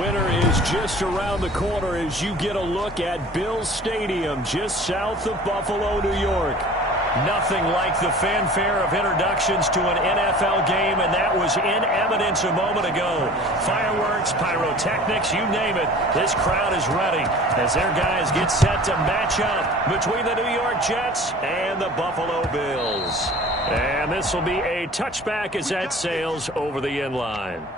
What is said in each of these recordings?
Winter is just around the corner as you get a look at Bills Stadium just south of Buffalo, New York. Nothing like the fanfare of introductions to an NFL game, and that was in evidence a moment ago. Fireworks, pyrotechnics, you name it. This crowd is ready as their guys get set to match up between the New York Jets and the Buffalo Bills. And this will be a touchback as that sails over the end line.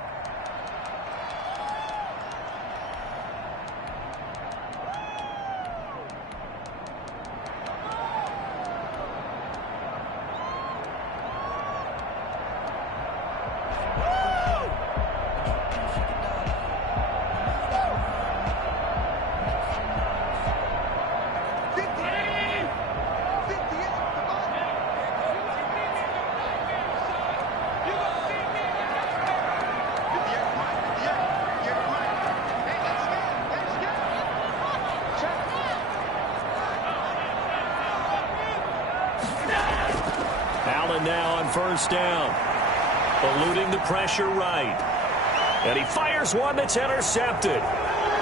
Now on first down, eluding the pressure right, and he fires one that's intercepted,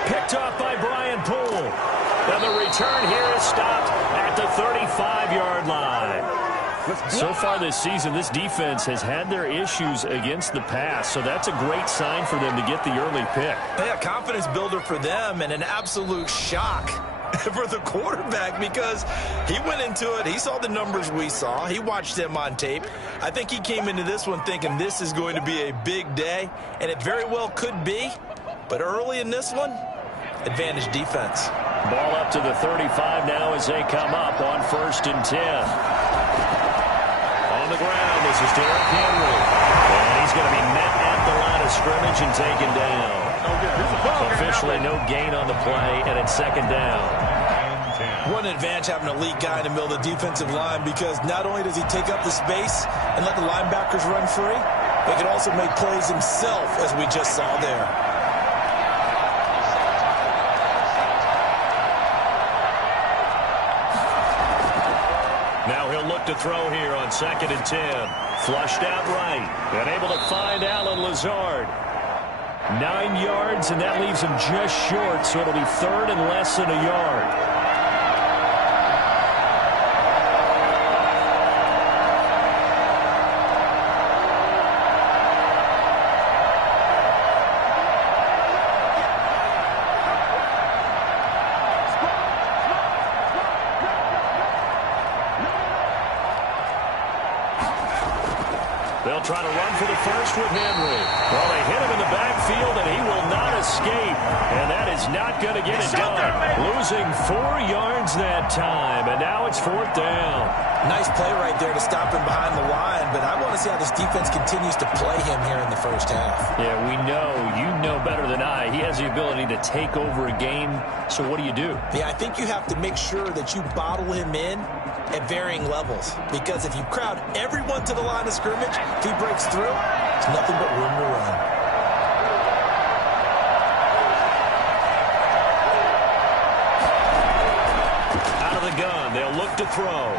picked off by Brian Poole, and the return here is stopped at the 35-yard line. So far this season, this defense has had their issues against the pass, so that's a great sign for them to get the early pick. Yeah, confidence builder for them, and an absolute shock for the quarterback because he went into it. He saw the numbers we saw. He watched them on tape. I think he came into this one thinking this is going to be a big day, and it very well could be. But early in this one, advantage defense. Ball up to the 35 now as they come up on 1st and 10. On the ground, this is Derrick Henry. And he's going to be met at the line of scrimmage and taken down. Officially no gain on the play, and it's 2nd down. What an advantage having an elite guy in the middle of the defensive line, because not only does he take up the space and let the linebackers run free, but he can also make plays himself, as we just saw there. Now he'll look to throw here on 2nd and 10. Flushed out right, and able to find Allen Lazard. 9 yards, and that leaves him just short, so it'll be 3rd and less than a yard. They'll try to run for the first with Henry. Well, they hit him in the backfield, and he will not escape. And that is not going to get it done. Losing 4 yards that time, and now it's 4th down. Nice play right there to stop him behind the line, but I want to see how this defense continues to play him here in the first half. Yeah, we know. You know better than I. He has the ability to take over a game, so what do you do? Yeah, I think you have to make sure that you bottle him in at varying levels, because if you crowd everyone to the line of scrimmage, if he breaks through, it's nothing but room to run. Out of the gun, they'll look to throw.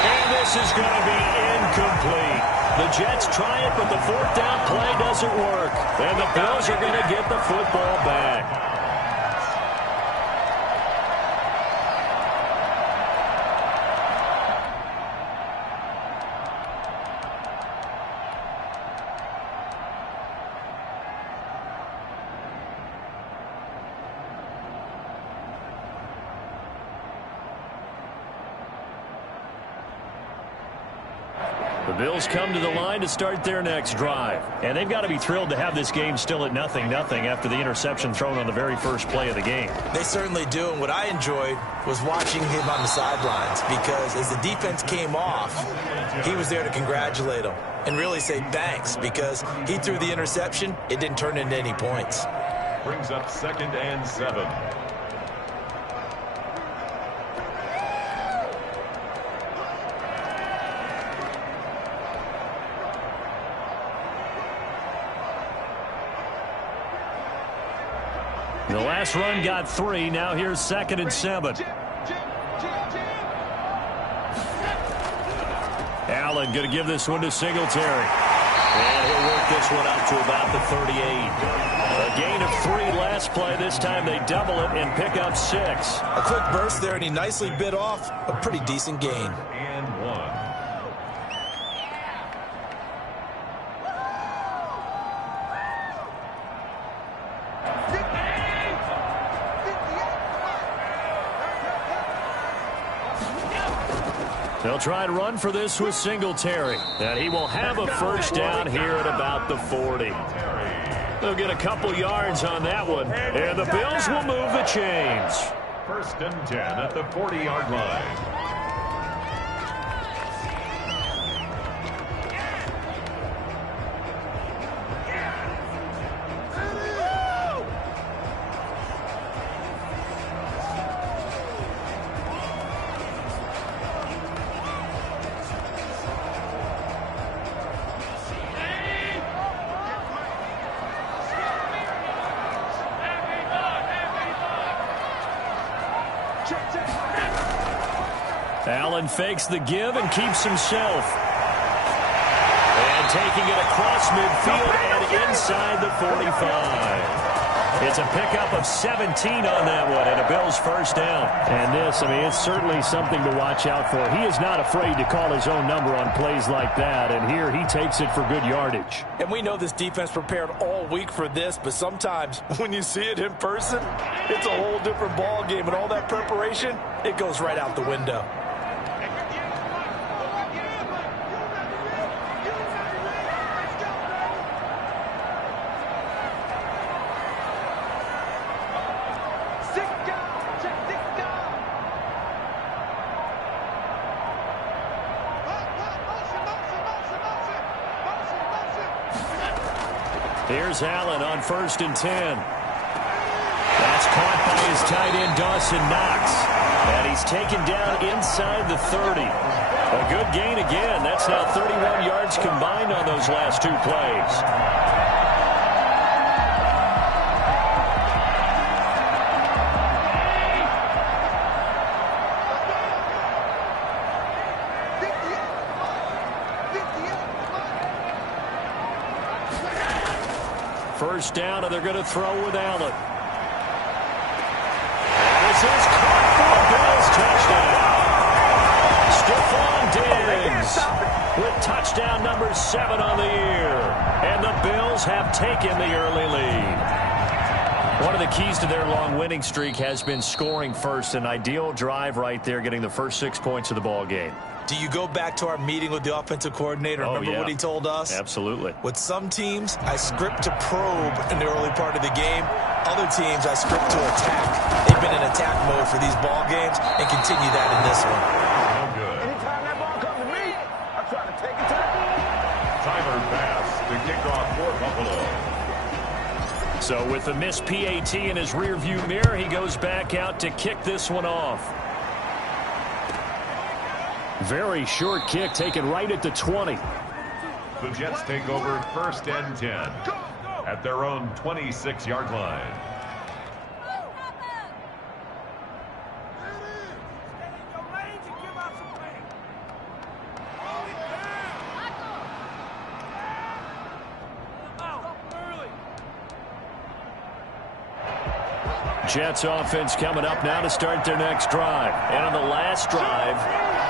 And this is going to be incomplete. The Jets try it, but the 4th down play doesn't work. And the Bills are going to get the football back. The Bills come to the line to start their next drive. And they've got to be thrilled to have this game still at 0-0 after the interception thrown on the very first play of the game. They certainly do. And what I enjoyed was watching him on the sidelines, because as the defense came off, he was there to congratulate them and really say thanks, because he threw the interception. It didn't turn into any points. Brings up 2nd and 7. The last run got 3. Now here's 2nd and 7. Allen going to give this one to Singletary. And he'll work this one out to about the 38. gain of 3 last play. This time they double it and pick up 6. A quick burst there, and he nicely bit off a pretty decent gain. And 1. They'll try and run for this with Singletary. And he will have a first down here at about the 40. They'll get a couple yards on that one. And the Bills will move the chains. 1st and 10 at the 40-yard line. Allen fakes the give and keeps himself. And taking it across midfield and inside the 45. It's a pickup of 17 on that one and a Bills first down. And this, I mean, it's certainly something to watch out for. He is not afraid to call his own number on plays like that. And here he takes it for good yardage. And we know this defense prepared all week for this, but sometimes when you see it in person, it's a whole different ball game. And all that preparation, it goes right out the window. Here's Allen on 1st and 10. That's caught by his tight end, Dawson Knox. And he's taken down inside the 30. A good gain again. That's now 31 yards combined on those last 2 plays. First down, and they're going to throw with Allen. This is caught for a Bills touchdown. Stephon Diggs with touchdown number 7 on the year. And the Bills have taken the early lead. One of the keys to their long winning streak has been scoring first. An ideal drive right there, getting the first 6 points of the ball game. Do you go back to our meeting with the offensive coordinator? Remember what he told us? Absolutely. With some teams, I script to probe in the early part of the game. Other teams, I script to attack. They've been in attack mode for these ball games and continue that in this one. No good. Anytime that ball comes to me, I'm trying to take it to the Tyler Bass to kick off for Buffalo. So with the missed PAT in his rearview mirror, he goes back out to kick this one off. Very short kick taken right at the 20. The Jets take over 1st and 10 at their own 26-yard line. Jets offense coming up now to start their next drive. And on the last drive,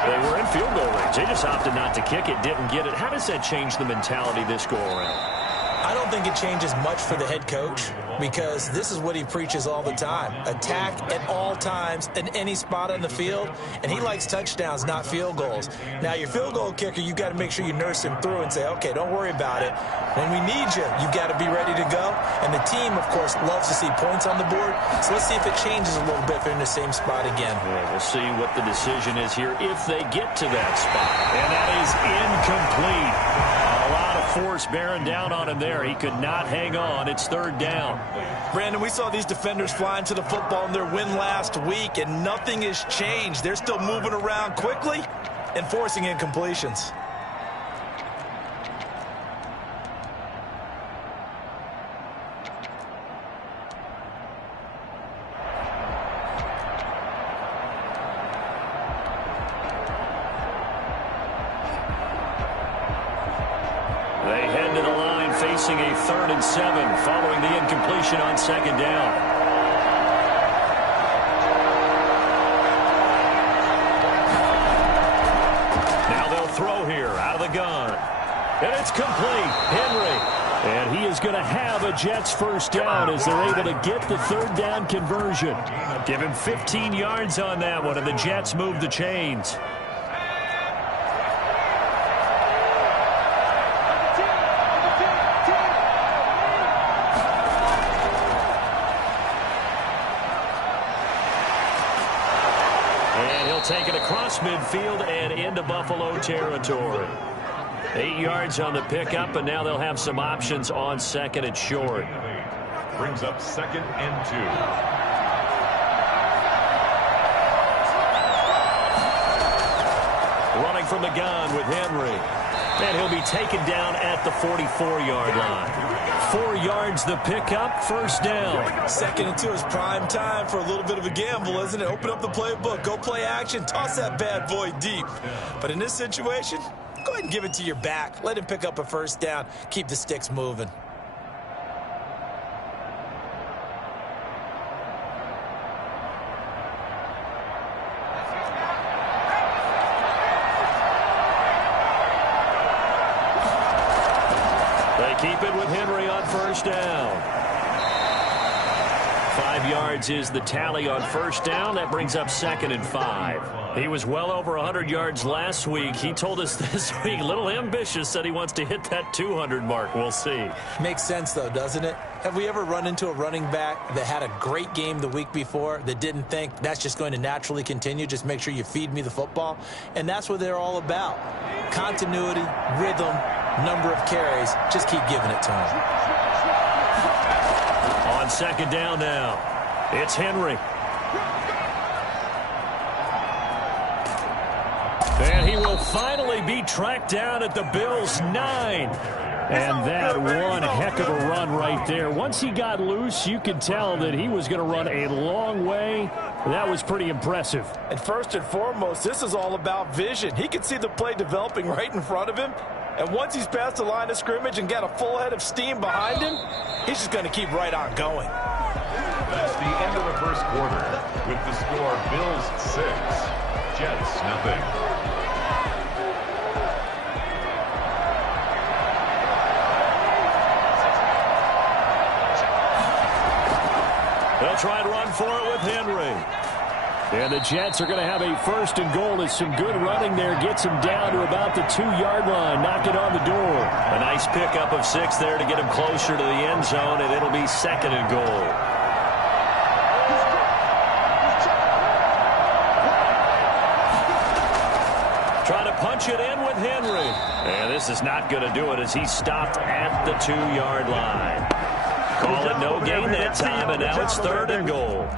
they were in field goal range. They just opted not to kick it, didn't get it. How does that change the mentality this go around? I don't think it changes much for the head coach because this is what he preaches all the time. Attack at all times in any spot on the field, and he likes touchdowns, not field goals. Now, your field goal kicker, you got to make sure you nurse him through and say, okay, don't worry about it. When we need you, you got to be ready to go. And the team, of course, loves to see points on the board. So let's see if it changes a little bit if they're in the same spot again. Yeah, we'll see what the decision is here if they get to that spot. And that is incomplete. A lot of force bearing down on him there. He could not hang on. It's 3rd down. Brandon, we saw these defenders flying to the football in their win last week, and nothing has changed. They're still moving around quickly and forcing incompletions. facing a 3rd and 7 following the incompletion on 2nd down. Now they'll throw here out of the gun. And it's complete. Henry. And he is going to have a Jets first down as they're able to get the 3rd down conversion. Give him 15 yards on that one, and the Jets move the chains. And he'll take it across midfield and into Buffalo territory. 8 yards on the pickup, and now they'll have some options on 2nd and short. Brings up 2nd and 2. Running from the gun with Henry. And he'll be taken down at the 44-yard line. 4 yards the pickup, first down. 2nd and 2 is prime time for a little bit of a gamble, isn't it? Open up the playbook, go play action, toss that bad boy deep. But in this situation, go ahead and give it to your back. Let him pick up a first down. Keep the sticks moving. They keep it with Henry on first down. 5 yards is the tally on first down. That brings up 2nd and 5. He was well over 100 yards last week. He told us this week, a little ambitious, said he wants to hit that 200 mark. We'll see. Makes sense, though, doesn't it? Have we ever run into a running back that had a great game the week before that didn't think that's just going to naturally continue? Just make sure you feed me the football. And that's what they're all about. Continuity, rhythm, number of carries. Just keep giving it to him. On 2nd down now, it's Henry. And he will finally be tracked down at the Bills' 9. And that one heck of a run right there. Once he got loose, you could tell that he was going to run a long way. That was pretty impressive. And first and foremost, this is all about vision. He could see the play developing right in front of him. And once he's past the line of scrimmage and got a full head of steam behind him, he's just going to keep right on going. That's the end of the first quarter with the score Bills 6, Jets 0. They'll try and run for it with Henry. And the Jets are going to have a 1st and goal as some good running there gets him down to about the 2-yard line. Knock it on the door. A nice pickup of 6 there to get him closer to the end zone, and it'll be 2nd and goal. Trying to punch it in with Henry. And this is not going to do it as he's stopped at the 2-yard line. Call it no gain that time, and now it's 3rd and goal.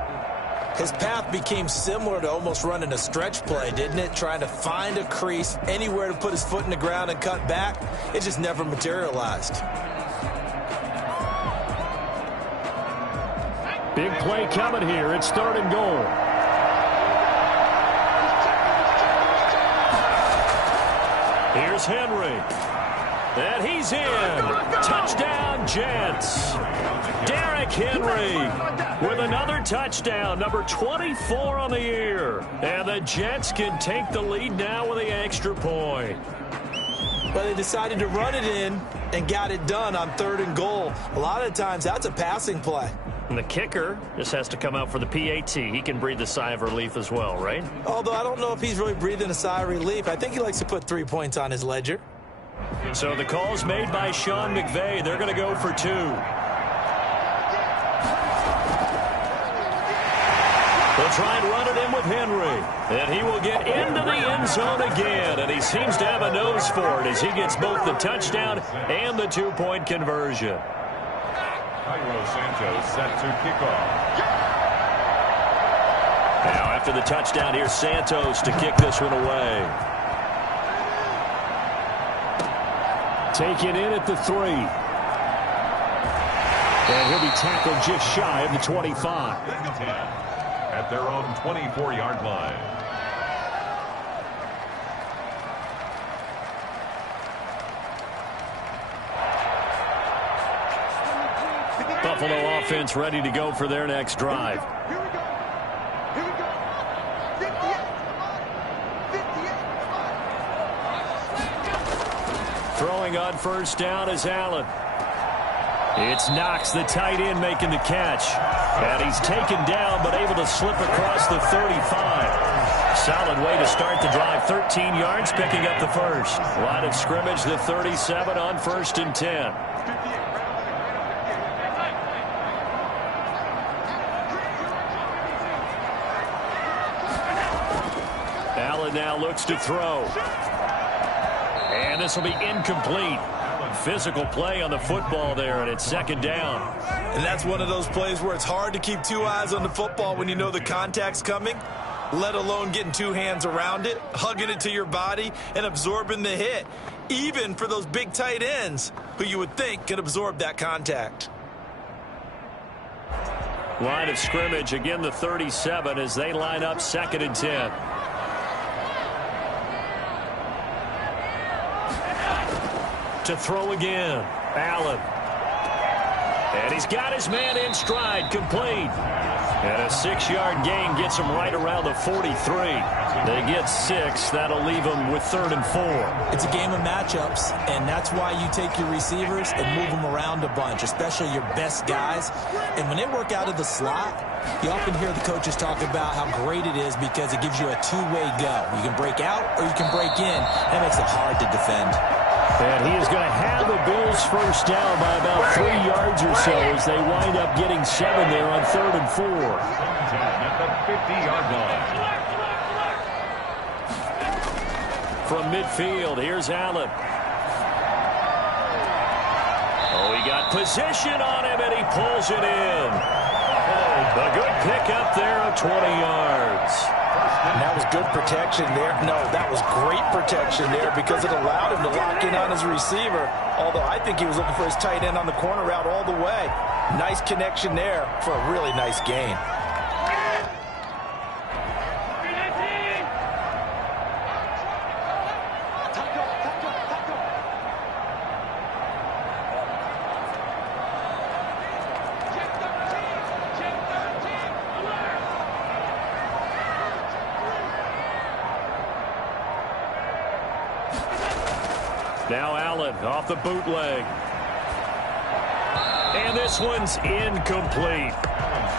His path became similar to almost running a stretch play, didn't it? Trying to find a crease, anywhere to put his foot in the ground and cut back. It just never materialized. Big play coming here. It's 3rd and goal. Here's Henry. And he's in. Touchdown, Jets. Derrick Henry with another touchdown, number 24 on the year. And the Jets can take the lead now with the extra point. But they decided to run it in and got it done on 3rd and goal. A lot of times that's a passing play. And the kicker just has to come out for the PAT. He can breathe a sigh of relief as well, right? Although I don't know if he's really breathing a sigh of relief. I think he likes to put 3 points on his ledger. So the call's made by Sean McVay. They're going to go for 2. They'll try and run it in with Henry. And he will get into the end zone again. And he seems to have a nose for it as he gets both the touchdown and the 2-point conversion. Cairo Santos set to kick off. Now after the touchdown, here's Santos to kick this one away. Taken in at the 3. And he'll be tackled just shy of the 25. 10 at their own 24-yard line. Buffalo offense ready to go for their next drive. Throwing on first down is Allen. It's Knox, the tight end, making the catch. And he's taken down, but able to slip across the 35. Solid way to start the drive. 13 yards, picking up the first. Line of scrimmage, the 37 on 1st and 10. Allen now looks to throw. And this will be incomplete. Physical play on the football there, and it's 2nd down. And that's one of those plays where it's hard to keep two eyes on the football when you know the contact's coming, let alone getting two hands around it, hugging it to your body, and absorbing the hit, even for those big tight ends who you would think could absorb that contact. Line of scrimmage, again the 37 as they line up 2nd and 10. To throw again, Allen. And he's got his man in stride, complete. And a 6-yard gain gets him right around the 43. They get 6. That'll leave them with 3rd and 4. It's a game of matchups, and that's why you take your receivers and move them around a bunch, especially your best guys. And when they work out of the slot, you often hear the coaches talk about how great it is because it gives you a two-way go. You can break out or you can break in. That makes it hard to defend. And he is going to have the Bills first down by about 3 yards or so as they wind up getting 7 there on 3rd and 4. At the 50-yard line. From midfield, here's Allen. Oh, he got position on him, and he pulls it in. A good pickup there of 20 yards. And that was good protection there. No, that was great protection there because it allowed him to lock in on his receiver. Although I think he was looking for his tight end on the corner route all the way. Nice connection there for a really nice gain. Now Allen off the bootleg. And this one's incomplete.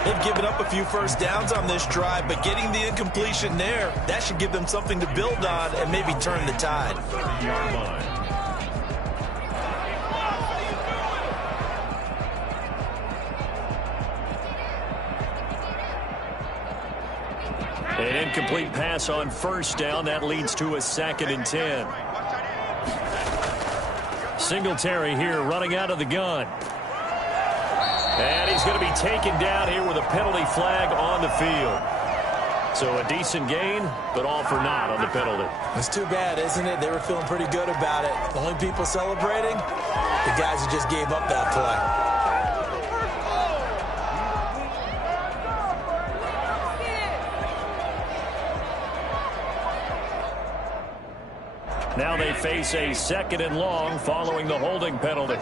They've given up a few first downs on this drive, but getting the incompletion there, that should give them something to build on and maybe turn the tide. 30-yard line. An incomplete pass on first down. That leads to a 2nd and 10. Singletary here running out of the gun. And he's going to be taken down here with a penalty flag on the field. So a decent gain, but all for naught on the penalty. It's too bad, isn't it? They were feeling pretty good about it. The only people celebrating, the guys who just gave up that play. Now they face a 2nd and long following the holding penalty.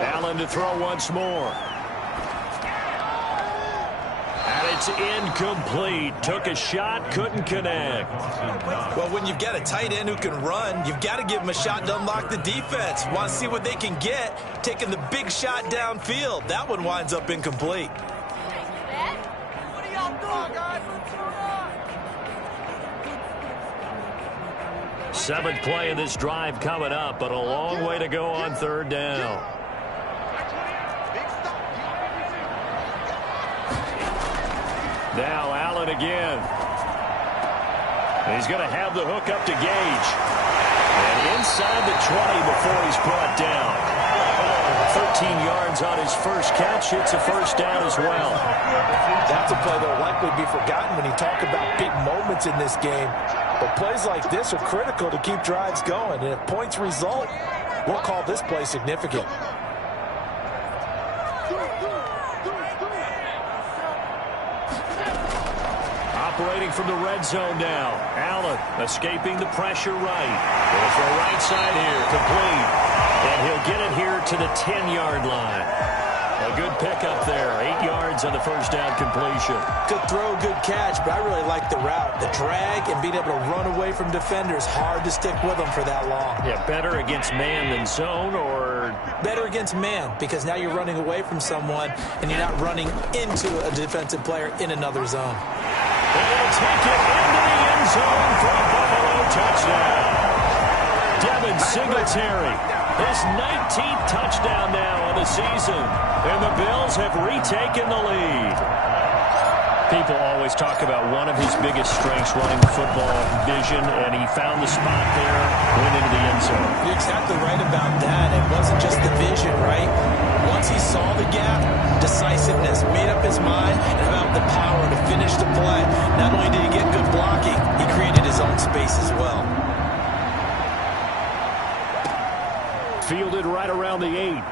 Allen to throw once more. And it's incomplete. Took a shot, couldn't connect. Well, when you've got a tight end who can run, you've got to give him a shot to unlock the defense. Want to see what they can get, taking the big shot downfield. That one winds up incomplete. What are y'all doing, guys? 7th play of this drive coming up, but a long way to go on 3rd down. Now Allen again. He's going to have the hook up to Gage. And inside the 20 before he's brought down. 13 yards on his first catch. It's a first down as well. That's a play that will likely be forgotten when you talk about big moments in this game. But plays like this are critical to keep drives going. And if points result, we'll call this play significant. Operating from the red zone now. Allen escaping the pressure right. Goes for a right side here. Complete. And he'll get it here to the 10-yard line. A good pickup there. 8 yards on the first down completion. Good throw, good catch, but I really like the route. The drag and being able to run away from defenders, hard to stick with them for that long. Yeah, better against man than zone, or? Better against man, because now you're running away from someone and you're not running into a defensive player in another zone. And he'll take it into the end zone for a Buffalo touchdown. Devin Singletary, his 19th touchdown now on the season. And the Bills have retaken the lead. People always talk about one of his biggest strengths, running the football, vision, and he found the spot there, went into the end zone. You're exactly right about that. It wasn't just the vision, right? Once he saw the gap, decisiveness, made up his mind, and about the power to finish the play. Not only did he get good blocking, he created his own space as well. Fielded right around the 8.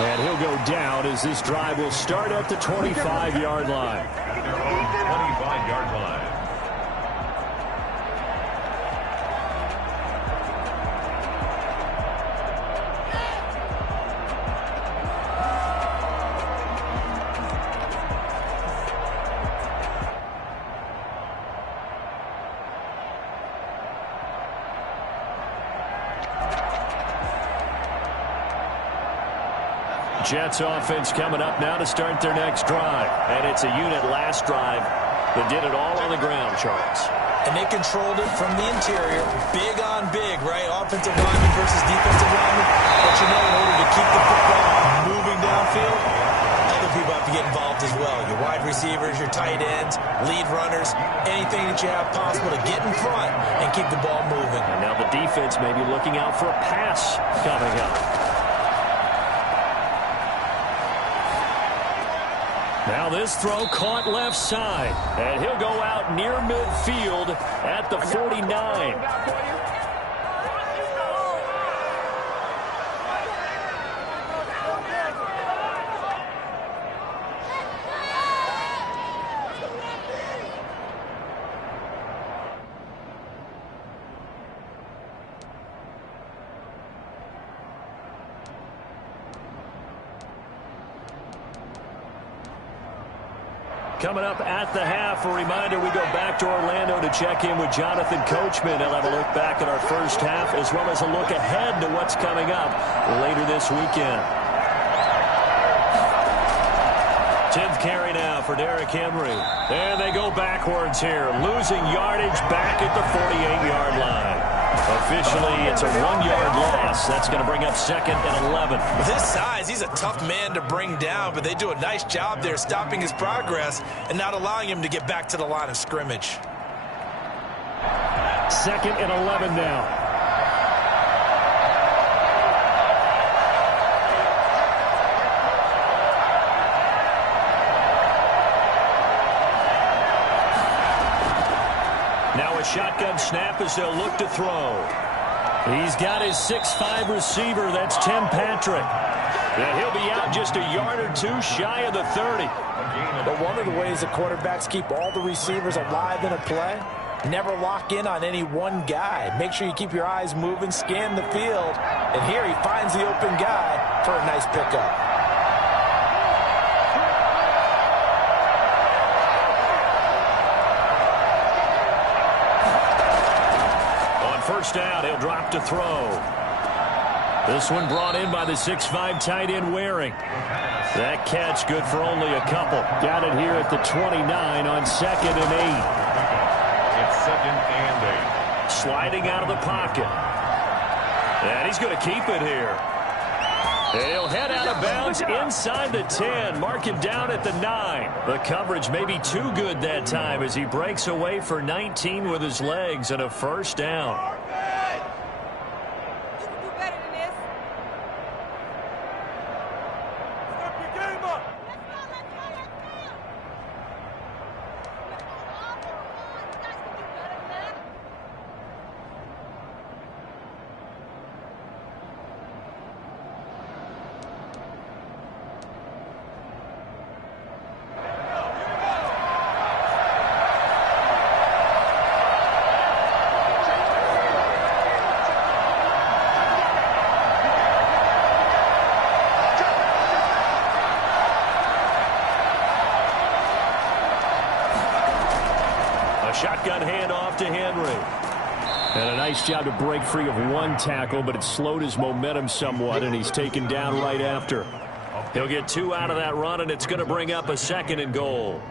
And he'll go down as this drive will start at the 25-yard line. At their own 25-yard line. Jets offense coming up now to start their next drive. And it's a unit last drive that did it all on the ground, Charles. And they controlled it from the interior. Big on big, right? Offensive lineman versus defensive lineman. But you know, in order to keep the football moving downfield, other people have to get involved as well. Your wide receivers, your tight ends, lead runners, anything that you have possible to get in front and keep the ball moving. And now the defense may be looking out for a pass coming up. Now this throw caught left side, and he'll go out near midfield at the 49. Coming up at the half, a reminder, we go back to Orlando to check in with Jonathan Coachman. He'll have a look back at our first half as well as a look ahead to what's coming up later this weekend. 10th carry now for Derrick Henry. And they go backwards here, losing yardage back at the 48-yard line. Officially, it's a 1-yard loss. That's going to bring up 2nd and 11. With his size, he's a tough man to bring down, but they do a nice job there stopping his progress and not allowing him to get back to the line of scrimmage. 2nd and 11 now. Now a shotgun snap as they'll look to throw. He's got his 6'5" receiver. That's Tim Patrick. And he'll be out just a yard or two shy of the 30. But one of the ways the quarterbacks keep all the receivers alive in a play, never lock in on any one guy. Make sure you keep your eyes moving, scan the field. And here he finds the open guy for a nice pickup. First down, he'll drop to throw. This one brought in by the 6'5" tight end Waring. That catch good for only a couple. Got it here at the 29 on 2nd and 8. It's 2nd and 8. Sliding out of the pocket. And he's going to keep it here. He'll head out of bounds inside the 10, marking down at the 9. The coverage may be too good that time as he breaks away for 19 with his legs and a first down. Shotgun handoff to Henry. And a nice job to break free of one tackle, but it slowed his momentum somewhat, and he's taken down right after. He'll get 2 out of that run, and it's going to bring up a 2nd and goal.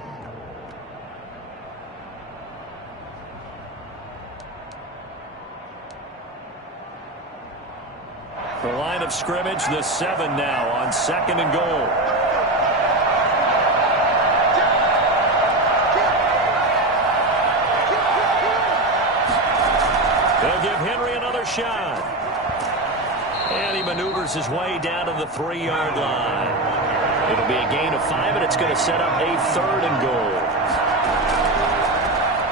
The line of scrimmage, the 7 now on 2nd and goal. They'll give Henry another shot. And he maneuvers his way down to the 3-yard line. It'll be a gain of 5, and it's going to set up a 3rd and goal.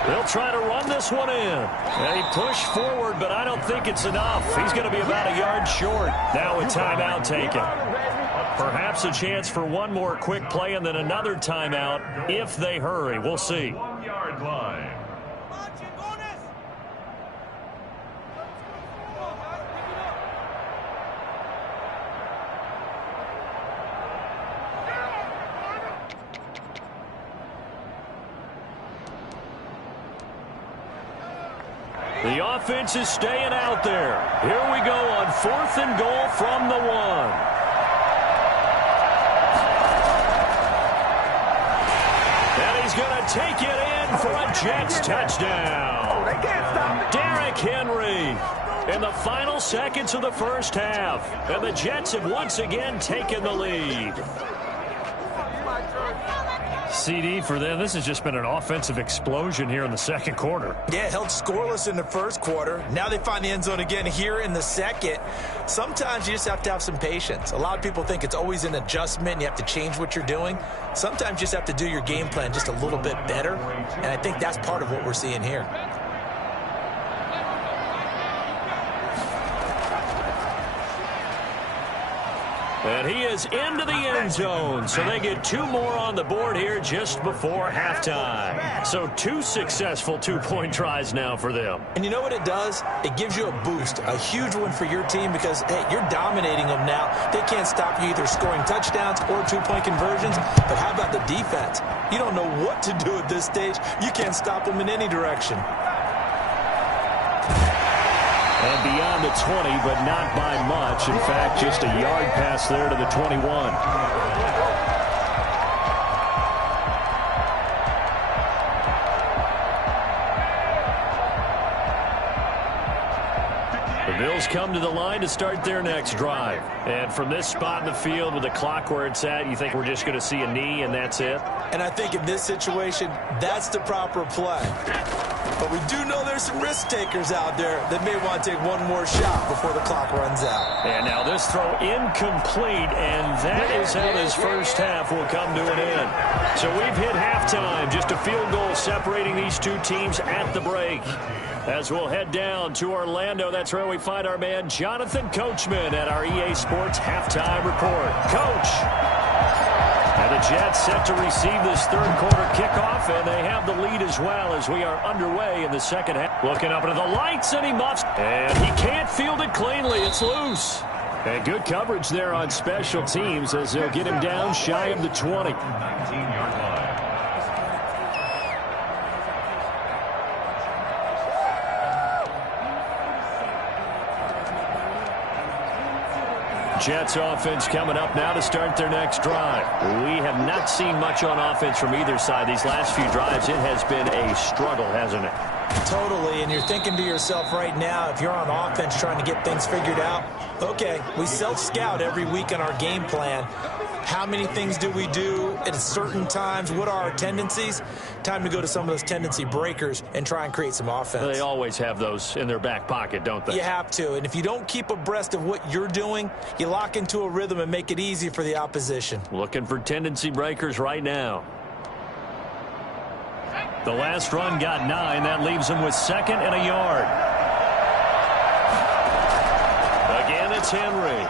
They'll try to run this one in. And he pushed forward, but I don't think it's enough. He's going to be about a yard short. Now a timeout taken. Perhaps a chance for one more quick play and then another timeout if they hurry. We'll see. 1-yard line. The offense is staying out there. Here we go on 4th and goal from the 1. And he's going to take it in for a Jets touchdown. Derrick Henry in the final seconds of the first half. And the Jets have once again taken the lead. CD for them, this has just been an offensive explosion here in the 2nd quarter. Yeah, held scoreless in the 1st quarter. Now they find the end zone again here in the 2nd. Sometimes you just have to have some patience. A lot of people think it's always an adjustment and you have to change what you're doing. Sometimes you just have to do your game plan just a little bit better, and I think that's part of what we're seeing here. And he is into the end zone, so they get 2 more on the board here just before halftime. So 2 successful 2-point tries now for them. And you know what it does? It gives you a boost, a huge one for your team because, hey, you're dominating them now. They can't stop you either scoring touchdowns or 2-point conversions. But how about the defense? You don't know what to do at this stage. You can't stop them in any direction. And beyond the 20, but not by much. In fact, just a yard pass there to the 21. The Bills come to the line to start their next drive. And from this spot in the field with the clock where it's at, you think we're just going to see a knee and that's it? And I think in this situation, that's the proper play. But we do know there's some risk takers out there that may want to take one more shot before the clock runs out. And now this throw incomplete, and that is how this first half will come to an end. So we've hit halftime, just a field goal separating these 2 teams at the break. As we'll head down to Orlando, that's where we find our man Jonathan Coachman at our EA Sports Halftime Report. Coach! And the Jets set to receive this 3rd quarter kickoff, and they have the lead as well as we are underway in the 2nd half. Looking up into the lights, and he muffs. And he can't field it cleanly. It's loose. And good coverage there on special teams as they'll get him down shy of the 20. 19-yard line. Jets offense coming up now to start their next drive. We have not seen much on offense from either side. These last few drives, it has been a struggle, hasn't it? Totally, and you're thinking to yourself right now, if you're on offense trying to get things figured out, okay, we self-scout every week on our game plan. How many things do we do at certain times? What are our tendencies? Time to go to some of those tendency breakers and try and create some offense. They always have those in their back pocket, don't they? You have to, and if you don't keep abreast of what you're doing, you lock into a rhythm and make it easy for the opposition. Looking for tendency breakers right now. The last run got 9. That leaves him with 2nd and a yard. Again, it's Henry.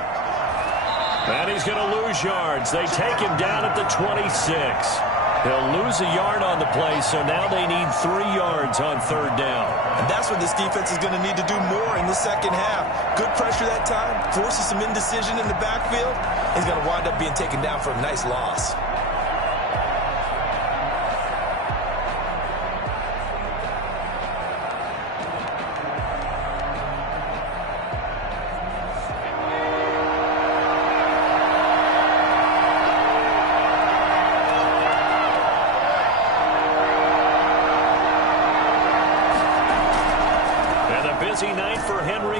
And he's going to lose yards. They take him down at the 26. He'll lose a yard on the play, so now they need 3 yards on 3rd down. And that's what this defense is going to need to do more in the 2nd half. Good pressure that time, forces some indecision in the backfield. He's going to wind up being taken down for a nice loss.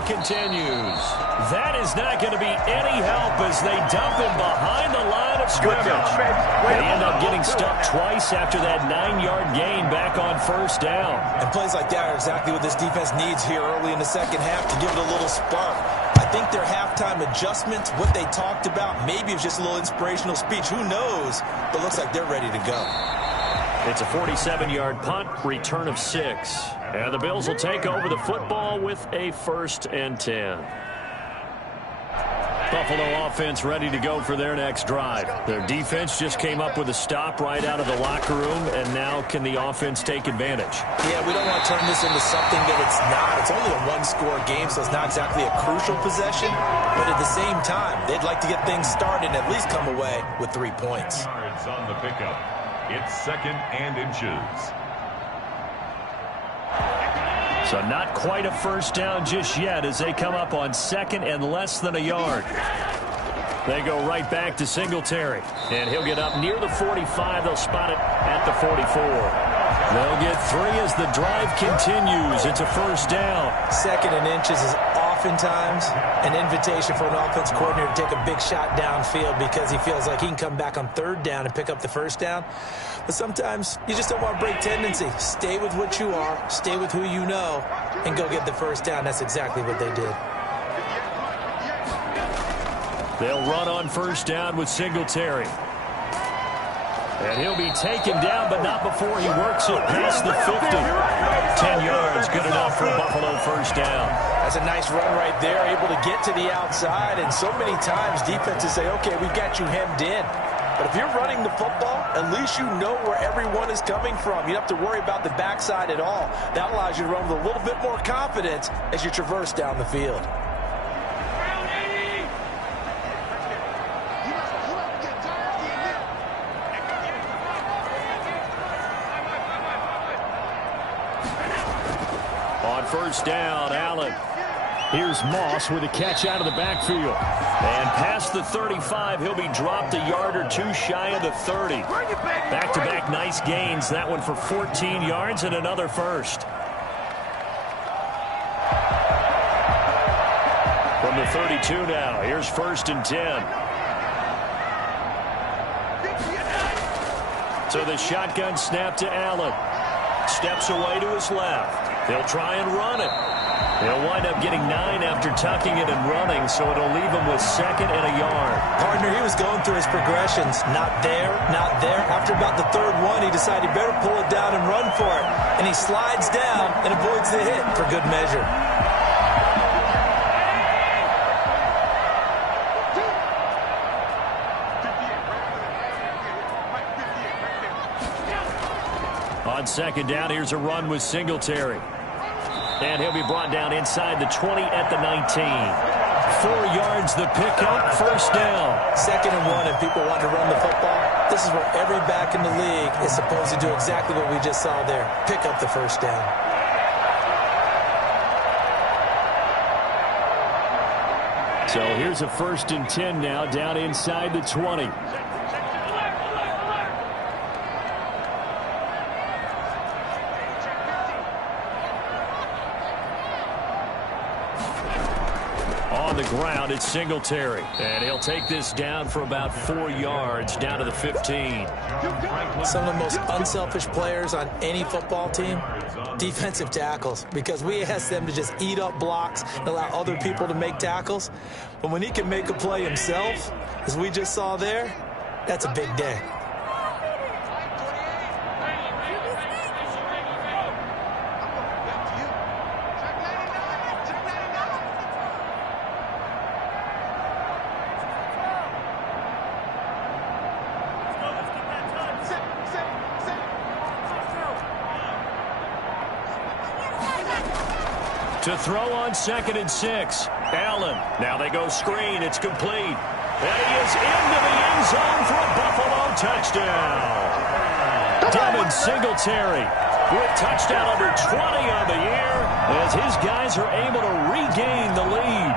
continues. That is not going to be any help as they dump him behind the line of scrimmage. They end up getting stuck twice after that 9-yard gain back on first down. And plays like that are exactly what this defense needs here early in the second half to give it a little spark. I think their halftime adjustments, what they talked about, maybe it was just a little inspirational speech. Who knows? But looks like they're ready to go. It's a 47-yard punt, return of 6. And the Bills will take over the football with a 1st and 10. Buffalo offense ready to go for their next drive. Their defense just came up with a stop right out of the locker room, and now can the offense take advantage? Yeah, we don't want to turn this into something that it's not. It's only a one-score game, so it's not exactly a crucial possession. But at the same time, they'd like to get things started and at least come away with 3 points. Yards on the pickup. It's 2nd and inches. So not quite a first down just yet as they come up on 2nd and less than a yard. They go right back to Singletary. And he'll get up near the 45. They'll spot it at the 44. They'll get 3 as the drive continues. It's a first down. 2nd and inches is oftentimes an invitation for an offense coordinator to take a big shot downfield because he feels like he can come back on 3rd down and pick up the first down. But sometimes you just don't want to break tendency. Stay with what you are, stay with who you know, and go get the first down. That's exactly what they did. They'll run on first down with Singletary. And he'll be taken down, but not before he works it past the 50. 10 yards, good enough for Buffalo first down. That's a nice run right there, able to get to the outside. And so many times defenses say, okay, we've got you hemmed in. But if you're running the football, at least you know where everyone is coming from. You don't have to worry about the backside at all. That allows you to run with a little bit more confidence as you traverse down the field. On first down, Allen. Here's Moss with a catch out of the backfield. And past the 35, he'll be dropped a yard or 2 shy of the 30. Back-to-back nice gains. That one for 14 yards and another first. From the 32 now, here's 1st and 10. So the shotgun snap to Allen. Steps away to his left. They'll try and run it. They'll wind up getting 9 after tucking it and running, so it'll leave him with 2nd and a yard. Partner, he was going through his progressions. Not there, not there. After about the 3rd one, he decided he better pull it down and run for it. And he slides down and avoids the hit for good measure. On 2nd down, here's a run with Singletary. And he'll be brought down inside the 20 at the 19. 4 yards the pickup, first down. 2nd and 1, and people want to run the football. This is where every back in the league is supposed to do exactly what we just saw there. Pick up the first down. So here's a 1st and 10 now, down inside the 20. On the ground, it's Singletary. And he'll take this down for about 4 yards, down to the 15. Some of the most unselfish players on any football team, defensive tackles, because we ask them to just eat up blocks and allow other people to make tackles. But when he can make a play himself, as we just saw there, that's a big day. To throw on 2nd and 6. Allen. Now they go screen. It's complete. And he is into the end zone for a Buffalo touchdown. Devin Singletary with touchdown number 20 on the year as his guys are able to regain the lead.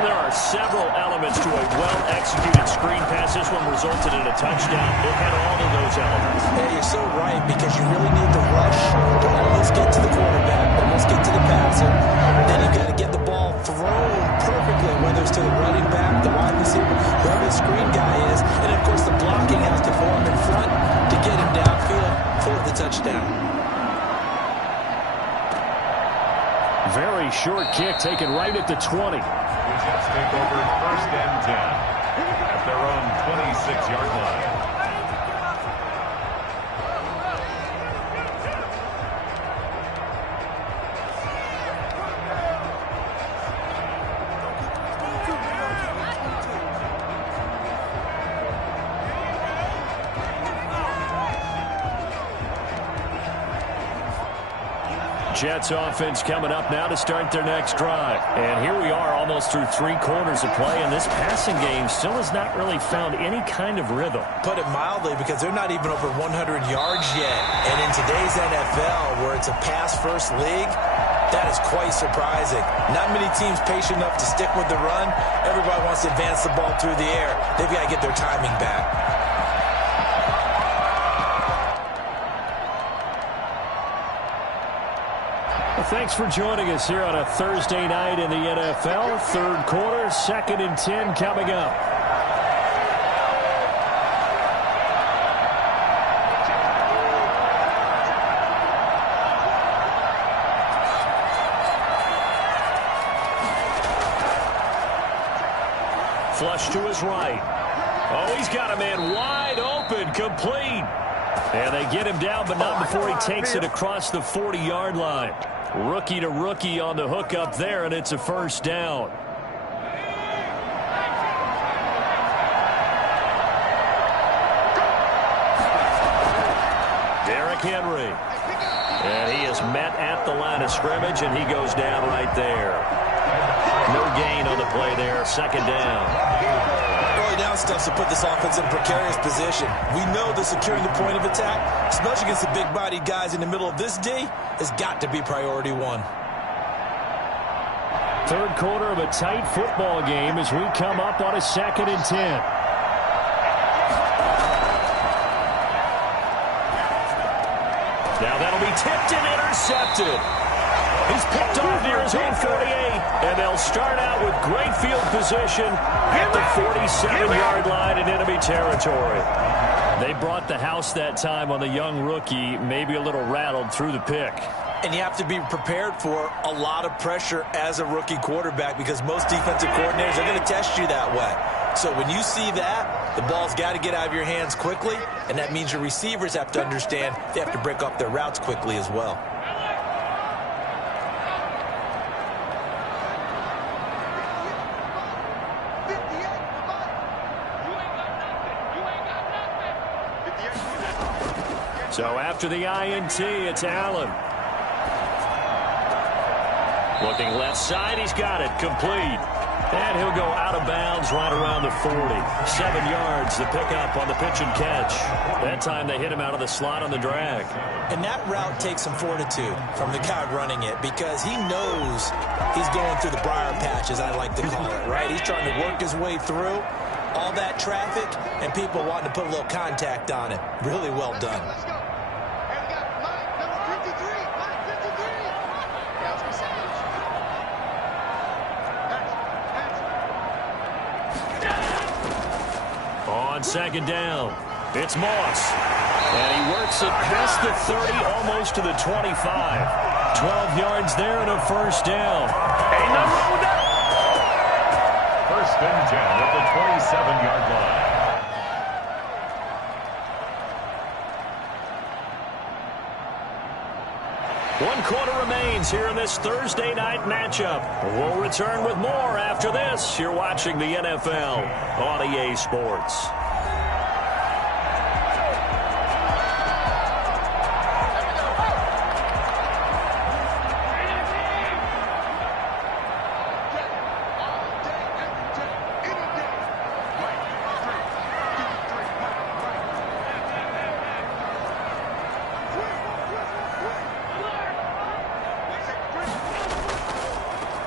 There are several elements to a well-executed screen pass. This one resulted in a touchdown. It had all of those elements. Yeah, you're so right, because you really need the rush to almost get to the quarterback, almost get to the passer. Then you've got to get the ball 3 the running back, the wide receiver, whoever the screen guy is, and of course the blocking has to form in front to get him downfield for the touchdown. Very short kick taken right at the 20. The Jets take over 1st and 10 at their own 26-yard line. Jets offense coming up now to start their next drive. And here we are almost through 3 quarters of play, and this passing game still has not really found any kind of rhythm. Put it mildly, because they're not even over 100 yards yet. And in today's NFL, where it's a pass-first league, that is quite surprising. Not many teams patient enough to stick with the run. Everybody wants to advance the ball through the air. They've got to get their timing back. Thanks for joining us here on a Thursday night in the NFL. 3rd quarter, 2nd and 10 coming up. Flush to his right. Oh, he's got a man wide open, complete. And they get him down, but not before he takes it across the 40-yard line. Rookie to rookie on the hook up there, and it's a 1st down. Derrick Henry. And he is met at the line of scrimmage, and he goes down right there. No gain on the play there, 2nd down. Early down stuff to put this offense in a precarious position. We know that securing the point of attack, especially against the big-bodied guys in the middle of this D, has got to be priority 1. 3rd quarter of a tight football game as we come up on a 2nd and 10. Now that'll be tipped and intercepted. He's picked off near his own 48, and they'll start out with great field position at the 47-yard line in enemy territory. They brought the house that time on the young rookie, maybe a little rattled through the pick. And you have to be prepared for a lot of pressure as a rookie quarterback, because most defensive coordinators are going to test you that way. So when you see that, the ball's got to get out of your hands quickly, and that means your receivers have to understand they have to break up their routes quickly as well. So after the INT, it's Allen. Looking left side, he's got it, complete. And he'll go out of bounds right around the 40. 7 yards, the pickup on the pitch and catch. That time they hit him out of the slot on the drag. And that route takes some fortitude from the guy running it, because he knows he's going through the briar patch, as I like to call it, right? He's trying to work his way through all that traffic and people wanting to put a little contact on it. Really well done. On 2nd down, it's Moss. And he works it past the 30, almost to the 25. 12 yards there and a 1st down. Ain't nothing wrong with that. 1st and 10 at the 27-yard line. One quarter remains here in this Thursday night matchup. We'll return with more after this. You're watching the NFL on EA Sports.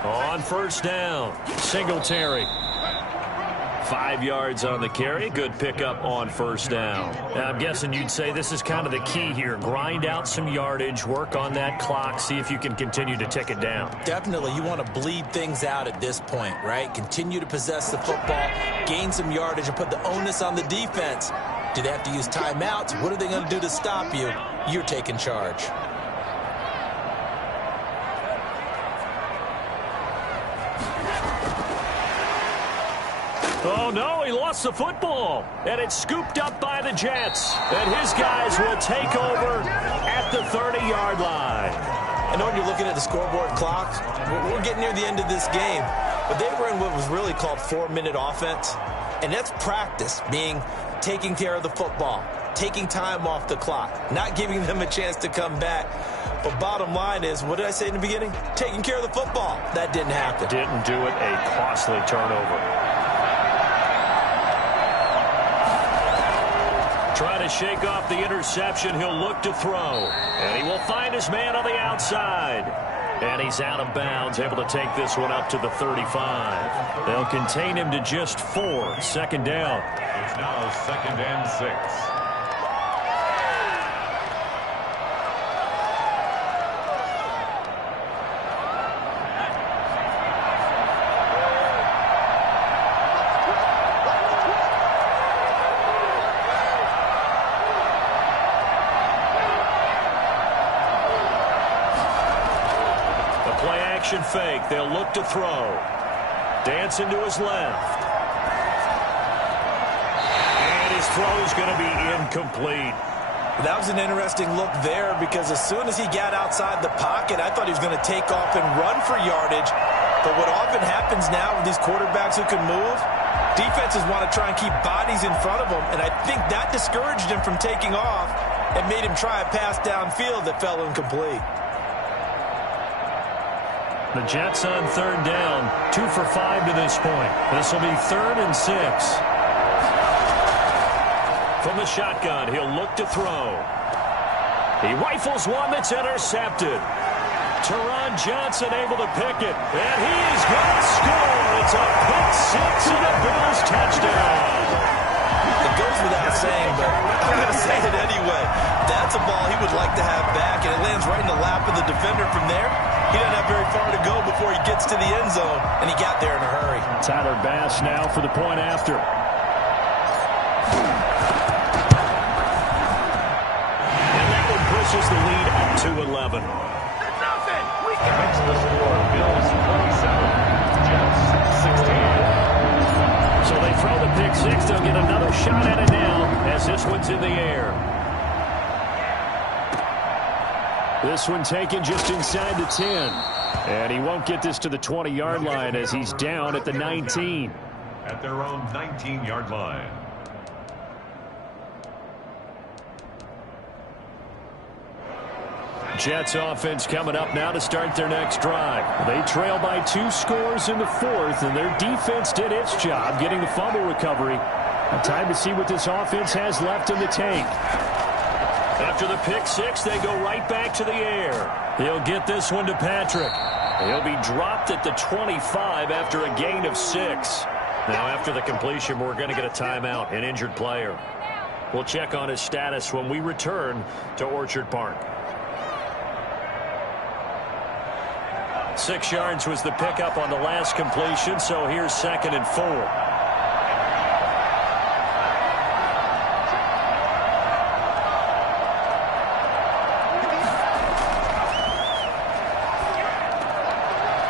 On 1st down, Singletary. 5 yards on the carry. Good pickup on first down. Now, I'm guessing you'd say this is kind of the key here. Grind out some yardage, work on that clock, see if you can continue to tick it down. Definitely. You want to bleed things out at this point, right? Continue to possess the football, gain some yardage, and put the onus on the defense. Do they have to use timeouts? What are they going to do to stop you? You're taking charge. Oh, no, he lost the football. And it's scooped up by the Jets. And his guys will take over at the 30-yard line. I know when you're looking at the scoreboard clock, we're getting near the end of this game. But they were in what was really called 4-minute offense. And that's practice, meaning taking care of the football, taking time off the clock, not giving them a chance to come back. But bottom line is, what did I say in the beginning? Taking care of the football. That didn't happen. Didn't do it. A costly turnover. Trying to shake off the interception. He'll look to throw. And he will find his man on the outside. And he's out of bounds, able to take this one up to the 35. They'll contain him to just 4. Second down. It's now 2nd and 6. Fake. They'll look to throw. Dancing to his left. And his throw is going to be incomplete. That was an interesting look there because as soon as he got outside the pocket, I thought he was going to take off and run for yardage. But what often happens now with these quarterbacks who can move, defenses want to try and keep bodies in front of them. And I think that discouraged him from taking off and made him try a pass downfield that fell incomplete. The Jets on 3rd down, 2 for 5 to this point. This will be 3rd and 6. From the shotgun, he'll look to throw. He rifles one that's intercepted. Teron Johnson able to pick it, and he is going to score. It's a pick 6 and a Bills touchdown. It goes without saying, but I'm going to say it anyway. That's a ball he would like to have back, and it lands right in the lap of the defender from there. He doesn't have very far to go before he gets to the end zone, and he got there in a hurry. Tyler Bass now for the point after. And that one pushes the lead up to 11. Makes the score Bills 27, Jets 16. So they throw the pick 6. They'll get another shot at it now as this one's in the air. This one taken just inside the 10. And he won't get this to the 20-yard line as he's down at the 19. At their own 19-yard line. Jets offense coming up now to start their next drive. They trail by 2 scores in the 4th, and their defense did its job getting the fumble recovery. A time to see what this offense has left in the tank. After the pick 6, they go right back to the air. He'll get this one to Patrick. He'll be dropped at the 25 after a gain of 6. Now after the completion, we're going to get a timeout, an injured player. We'll check on his status when we return to Orchard Park. 6 yards was the pickup on the last completion, so here's 2nd and 4.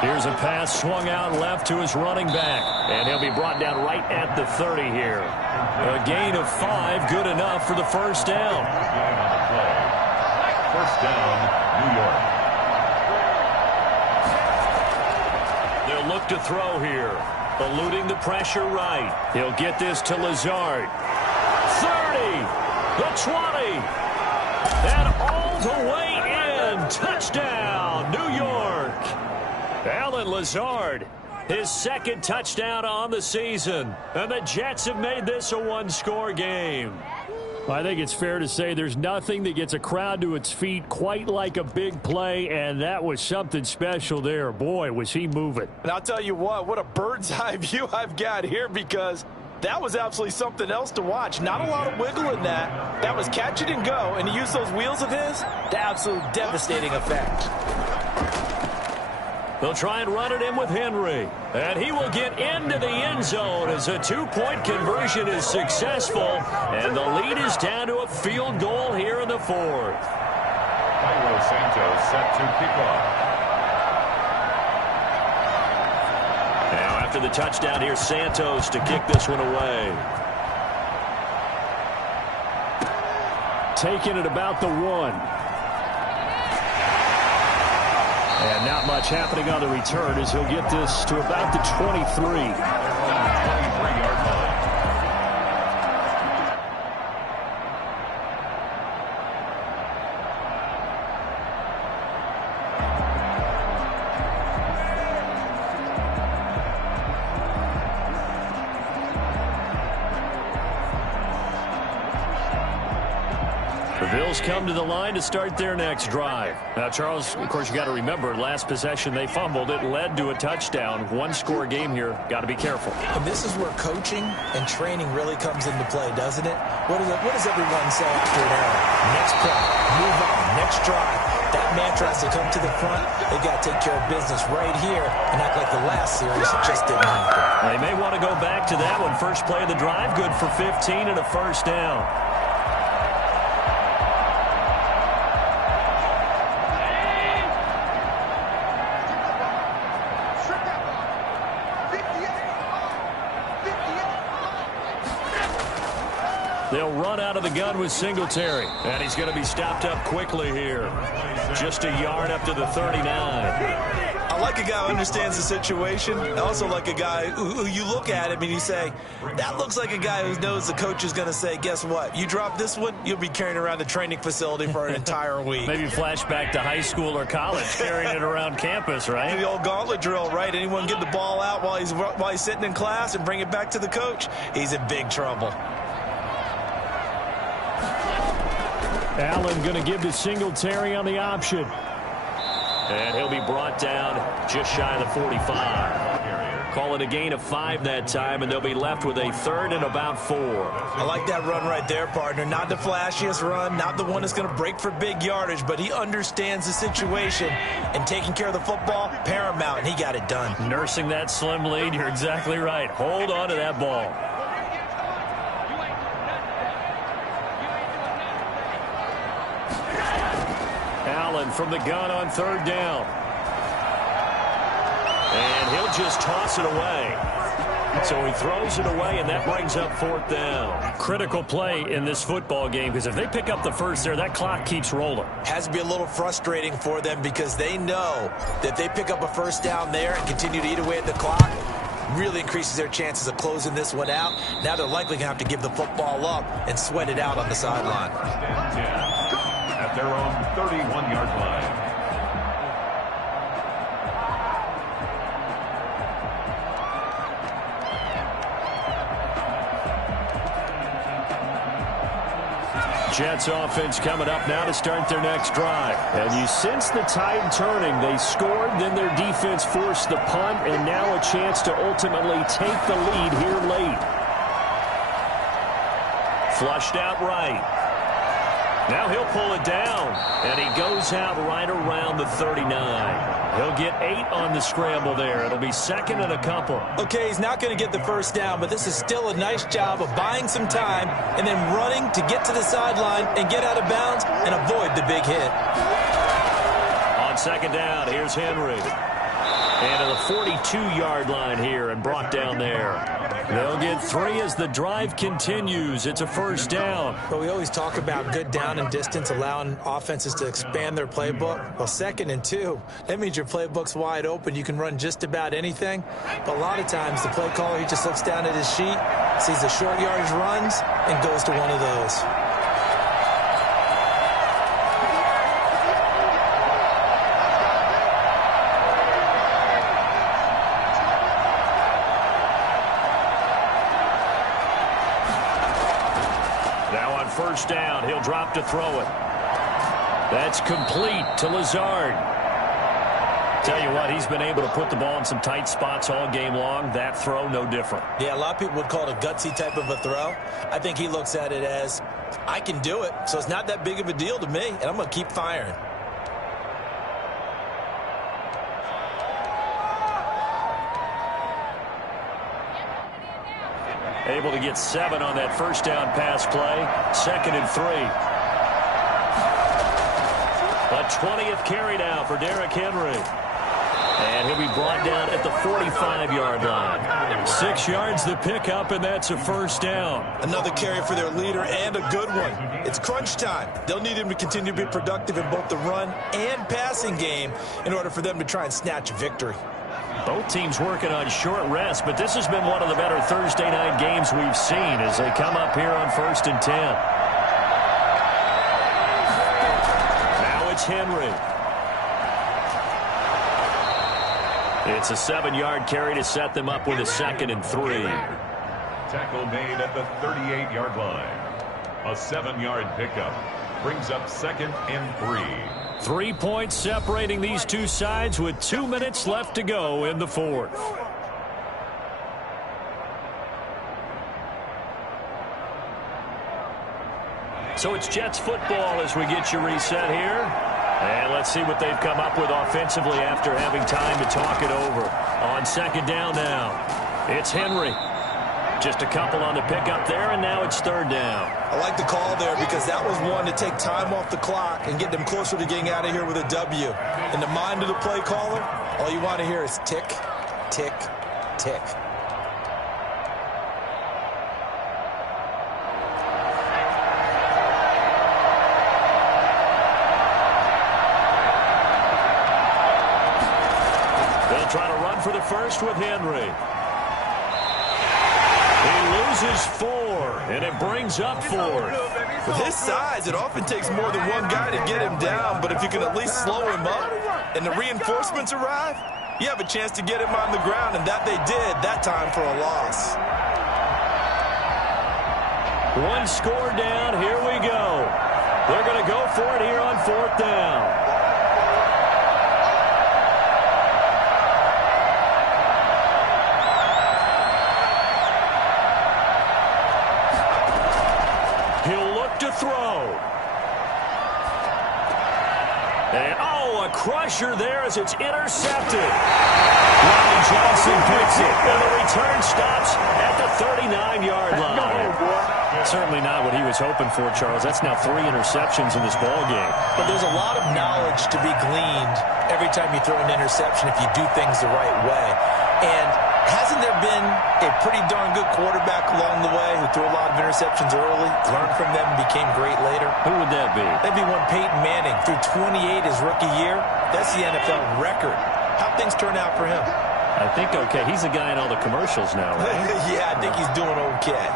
Here's a pass swung out left to his running back. And he'll be brought down right at the 30 here. A gain of 5, good enough for the first down. First down, New York. They'll look to throw here. Eluding the pressure right. He'll get this to Lazard. 30, the 20, and all the way in. Touchdown, New York. Allen Lazard, his 2nd touchdown on the season. And the Jets have made this a 1-score game. I think it's fair to say there's nothing that gets a crowd to its feet quite like a big play, and that was something special there. Boy, was he moving. And I'll tell you what a bird's eye view I've got here because That was absolutely something else to watch. Not a lot of wiggle in that. That was catch it and go, and he used those wheels of his to absolute devastating effect. They'll try and run it in with Henry. And he will get into the end zone as a two-point conversion is successful. And the lead is down to a field goal here in the fourth. Cairo Santos set to kick off. Now after the touchdown, here's Santos to kick this one away. Taking it about the 1. And not much happening on the return as he'll get this to about the 23. 23-yard line. The Bills come to the line to start their next drive. Now, Charles, of course, you got to remember, last possession they fumbled. It led to a touchdown. One-score game here. Got to be careful. And this is where coaching and training really comes into play, doesn't it? What does everyone say after an error? Next play, move on, next drive. That mantra has to come to the front. They got to take care of business right here and act like the last series just didn't happen. They may want to go back to that one. First play of the drive, good for 15 and a first down. They'll run out of the gun with Singletary. And he's going to be stopped up quickly here. Just a yard up to the 39. I like a guy who understands the situation. I also like a guy who you look at him and you say, that looks like a guy who knows the coach is going to say, guess what? You drop this one, you'll be carrying around the training facility for an entire week. Maybe flashback to high school or college, carrying it around campus, right? The old gauntlet drill, right? Anyone get the ball out while he's sitting in class and bring it back to the coach? He's in big trouble. Allen going to give to Singletary on the option. And he'll be brought down just shy of the 45. Call it a gain of 5 that time, and they'll be left with a third and about 4. I like that run right there, partner. Not the flashiest run, not the one that's going to break for big yardage, but he understands the situation, and taking care of the football, paramount, and he got it done. Nursing that slim lead, you're exactly right. Hold on to that ball. Allen from the gun on third down. And he'll just toss it away. So he throws it away, and that brings up fourth down. Critical play in this football game, because if they pick up the first there, that clock keeps rolling. Has to be a little frustrating for them because they know that they pick up a first down there and continue to eat away at the clock, really increases their chances of closing this one out. Now they're likely going to have to give the football up and sweat it out on the sideline. At their own 31-yard line. Jets offense coming up now to start their next drive. And you sense the tide turning. They scored, then their defense forced the punt, and now a chance to ultimately take the lead here late. Flushed out right. Now he'll pull it down, and he goes out right around the 39. He'll get 8 on the scramble there. It'll be second and a couple. Okay, he's not going to get the first down, but this is still a nice job of buying some time and then running to get to the sideline and get out of bounds and avoid the big hit. On second down, here's Henry. And to the 42-yard line here and brought down there. They'll get 3 as the drive continues. It's a first down. But we always talk about good down and distance, allowing offenses to expand their playbook. Well, second and 2, that means your playbook's wide open. You can run just about anything. But a lot of times the play caller, he just looks down at his sheet, sees the short yardage runs, and goes to one of those. First down, he'll drop to throw it. That's complete to Lazard. Tell you what, he's been able to put the ball in some tight spots all game long. That throw, no different. Yeah, a lot of people would call it a gutsy type of a throw. I think he looks at it as, I can do it, so it's not that big of a deal to me, and I'm going to keep firing. Able to get 7 on that first down pass play. 2nd and 3. A 20th carry now for Derrick Henry. And he'll be brought down at the 45-yard line. 6 yards the pickup, and that's a first down. Another carry for their leader, and a good one. It's crunch time. They'll need him to continue to be productive in both the run and passing game in order for them to try and snatch a victory. Both teams working on short rest, but this has been one of the better Thursday night games we've seen as they come up here on 1st and 10. Now it's Henry. It's a 7-yard carry to set them up with a 2nd and 3. Tackle made at the 38-yard line. A 7-yard pickup brings up 2nd and 3. 3 points separating these two sides with 2 minutes left to go in the 4th. So it's Jets football as we get you reset here. And let's see what they've come up with offensively after having time to talk it over. On 2nd down now, it's Henry. Just a couple on the pickup there, and now it's 3rd down. I like the call there because that was one to take time off the clock and get them closer to getting out of here with a W. In the mind of the play caller, all you want to hear is tick, tick, tick. They'll try to run for the first with Henry. He loses 4, and it brings up 4th. With his size, it often takes more than one guy to get him down, but if you can at least slow him up and the reinforcements arrive, you have a chance to get him on the ground, and that they did that time for a loss. 1 score down. Here we go. They're going to go for it here on 4th down. To throw. And, a crusher there as it's intercepted. Ronnie Johnson picks it, and the return stops at the 39-yard line. Certainly not what he was hoping for, Charles. That's now 3 interceptions in this ball game. But there's a lot of knowledge to be gleaned every time you throw an interception if you do things the right way. And hasn't there been a pretty darn good quarterback along the way who threw a lot of interceptions early, learned from them, and became great later? Who would that be? That'd be one Peyton Manning. Threw 28 his rookie year. That's the NFL record. How'd things turn out for him? I think okay. He's the guy in all the commercials now, right? Yeah, I think he's doing okay.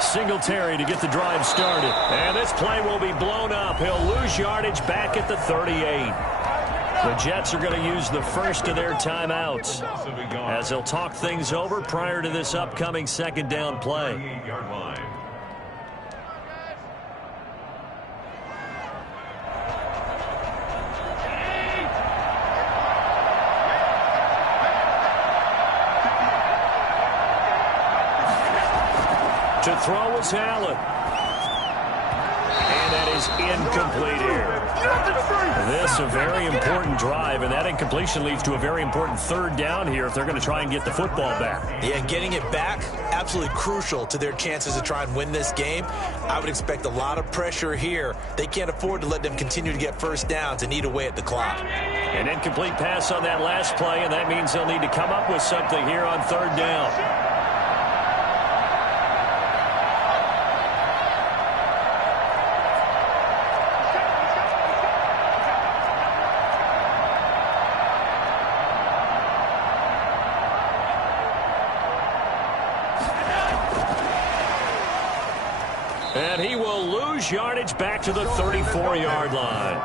Singletary to get the drive started. And this play will be blown up. He'll lose yardage back at the 38. The Jets are going to use the first of their timeouts as they'll talk things over prior to this upcoming 2nd down play. To throw is Allen. And that is incomplete here. This a very important drive, and that incompletion leads to a very important 3rd down here if they're going to try and get the football back. Yeah, getting it back, absolutely crucial to their chances to try and win this game. I would expect a lot of pressure here. They can't afford to let them continue to get first downs and eat away at the clock. An incomplete pass on that last play, and that means they'll need to come up with something here on 3rd down. And he will lose yardage back to the 34-yard line.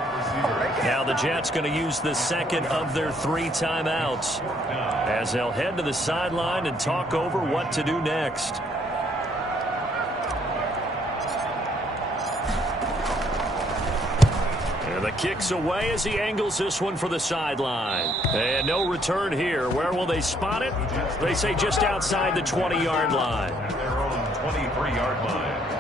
Now the Jets going to use the 2nd of their 3 timeouts as they'll head to the sideline and talk over what to do next. And the kick's away as he angles this one for the sideline. And no return here. Where will they spot it? They say just outside the 20-yard line. At their own 23-yard line.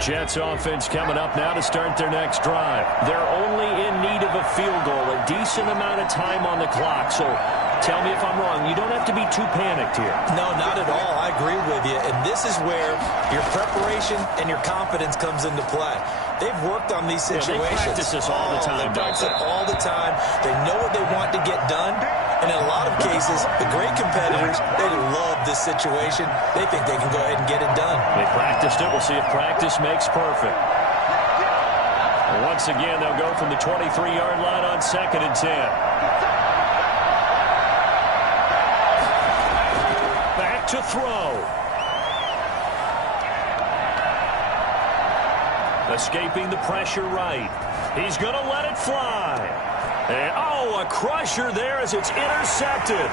Jets offense coming up now to start their next drive. They're only in need of a field goal, a decent amount of time on the clock. So tell me if I'm wrong. You don't have to be too panicked here. No, not at all. I agree with you. And this is where your preparation and your confidence comes into play. They've worked on these situations. They practice this all the time. They practice it all the time. They know what they want to get done. And in a lot of cases, the great competitors, they love this situation. They think they can go ahead and get it done. They practiced it. We'll see if practice makes perfect. And once again, they'll go from the 23-yard line on 2nd and 10. Back to throw. Escaping the pressure right. He's going to let it fly. And, a crusher there as it's intercepted.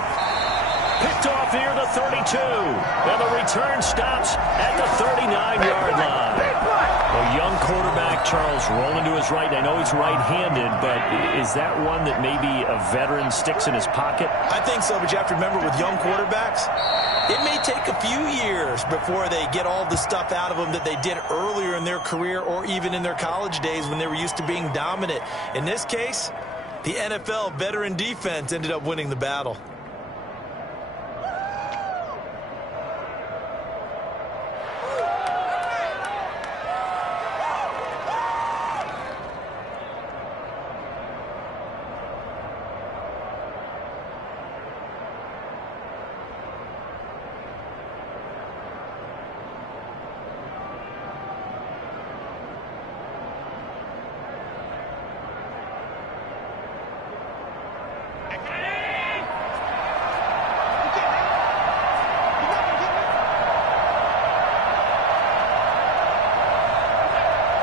Picked off near the 32. And the return stops at the 39-yard line. A young quarterback, Charles, rolling to his right. I know he's right-handed, but is that one that maybe a veteran sticks in his pocket? I think so, but you have to remember with young quarterbacks, it may take a few years before they get all the stuff out of them that they did earlier in their career or even in their college days when they were used to being dominant. In this case, the NFL veteran defense ended up winning the battle.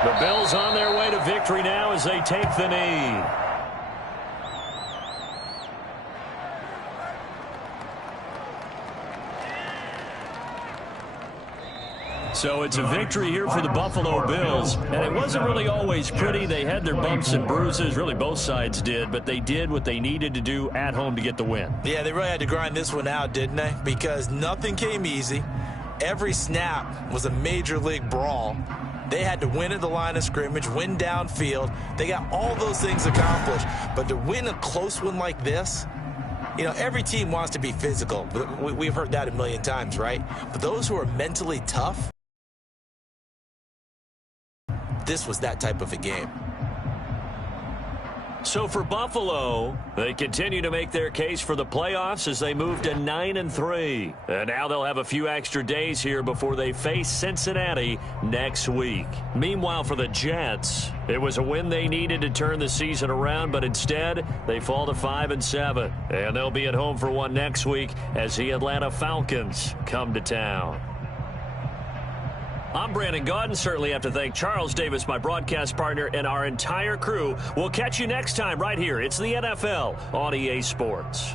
The Bills on their way to victory now as they take the knee. So it's a victory here for the Buffalo Bills, and it wasn't really always pretty. They had their bumps and bruises, really both sides did, but they did what they needed to do at home to get the win. Yeah, they really had to grind this one out, didn't they? Because nothing came easy. Every snap was a major league brawl. They had to win at the line of scrimmage, win downfield. They got all those things accomplished. But to win a close one like this, you know, every team wants to be physical. We've heard that a million times, right? But those who are mentally tough, this was that type of a game. So for Buffalo, they continue to make their case for the playoffs as they move to 9-3. And now they'll have a few extra days here before they face Cincinnati next week. Meanwhile, for the Jets, it was a win they needed to turn the season around, but instead they fall to 5-7. And they'll be at home for one next week as the Atlanta Falcons come to town. I'm Brandon Gaudin. Certainly have to thank Charles Davis, my broadcast partner, and our entire crew. We'll catch you next time right here. It's the NFL on EA Sports.